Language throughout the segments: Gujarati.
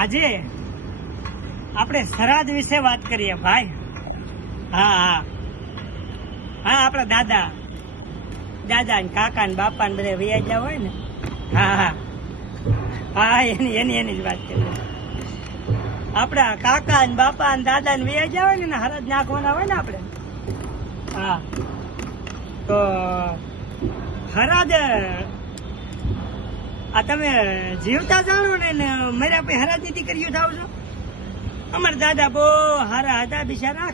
આજે આપણે શ્રાદ્ધ વિશે વાત કરીએ ભાઈ. હા હા હા, આપણા દાદા ને કાકા ને બાપા ને બધા વૈયા ગયા હોય ને. હા હા હા, એની જ વાત કરીએ. આપડા કાકા ને બાપા ને દાદા ને વૈયા ગયા હોય ને હરજ નાખવાના હોય ને આપણે. હા, તો હરાજ આ તમે જીવતા જાણો ને મારા પછી હરાજ ની દીકરીઓ થાવ છો. અમારા દાદા બહુ હારા હતા બિચારા.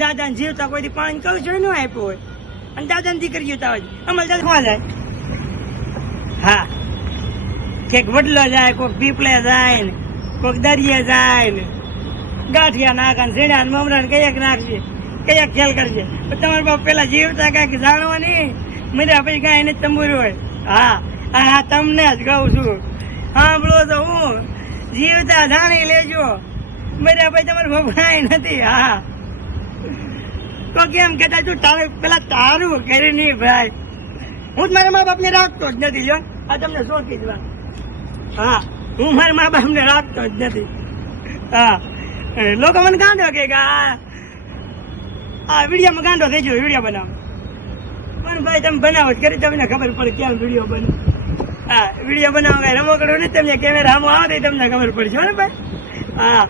દાદા ને જીવતા કોઈ પાણી કહું છું ન આપ્યું હોય અને દાદા ની દીકરીઓ થાવ અમારા દાદા કોણ જાય. હા, કોઈક વડલો જાય, કોઈક પીપળે જાય ને, કોઈક દરિયે જાય ને, ગાંઠિયા નાખા ને ઝીણા ને મમરા ને કયાક નાખજે, કયાક ખેલ કરજે. તમારા બાપ પેલા જીવતા કઈક જાણવાની મર્યા પછી કઈ એને તંબુર હોય. હા હા, તમને જ કહું છું. સાંભળો તો હું જીવતા જાણી લેજો, મર્યા પછી તમારે ભોગવાય નથી. હા, તો કેમ કેતા તું પેલા તારું કરી નહીં ભાઈ. હું જ મારા મા બાપ ને રાખતો જ નથી. જો આ તમને શોખી જ વાત. હા, હું મારા મા બાપ ને રાખતો જ નથી. હા, લોકો મને ગાંડો કે આ વિડીયોમાં ગાંડો થઈ ગયો વિડીયો બનાવો. પણ ભાઈ તમે બનાવો જ કરી, તમને ખબર પડે કેમ વિડીયો બને. હા, વિડીયો બનાવો કઈ રમકડો ને તમને કેમેરા આમ આવે તમને ખબર પડશે ને ભાઈ. હા,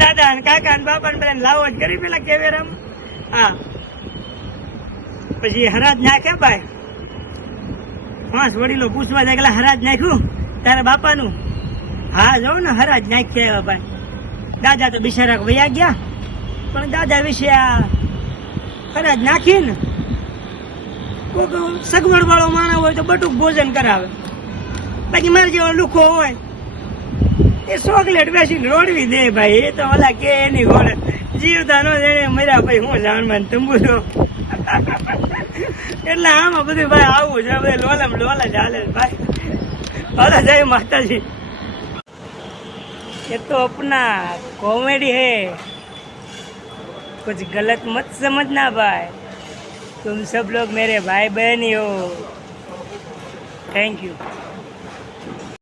દાદા ને કાકા ને બાપા ને બધા લાવો જ કરી પેલા કેમેરામાં. હા, પછી હરાજ નાખે ભાઈ. હા, વડીલો પૂછવા જાય કે હરાજ નાખ્યું તારા બાપાનું. હા, જોઉં ને હરાજ નાખ્યા ભાઈ. દાદા તો બિચારા વયા ગયા, પણ દાદા વિશે આ હરાજ નાખી ને કોઈક સગવડ વાળો માણસ હોય તો બટુક ભોજન કરાવે. બાકી મારે જેવો લુખો હોય એ ચોકલેટ બેસીને રોડવી દે ભાઈ. એ તો ઓલા કે એની ઘોડે જીવતા નો જણે મર્યા ભાઈ હું જાણમાં તંબુરો. એટલે આમાં બધું ભાઈ આવું છે ભાઈ. લોલમ લોલા ચાલે ભાઈ. ઓલા જય માતાજી. ये तो अपना कॉमेडी है, कुछ गलत मत समझना भाई. तुम सब लोग मेरे भाई बहन ही हो. Thank you.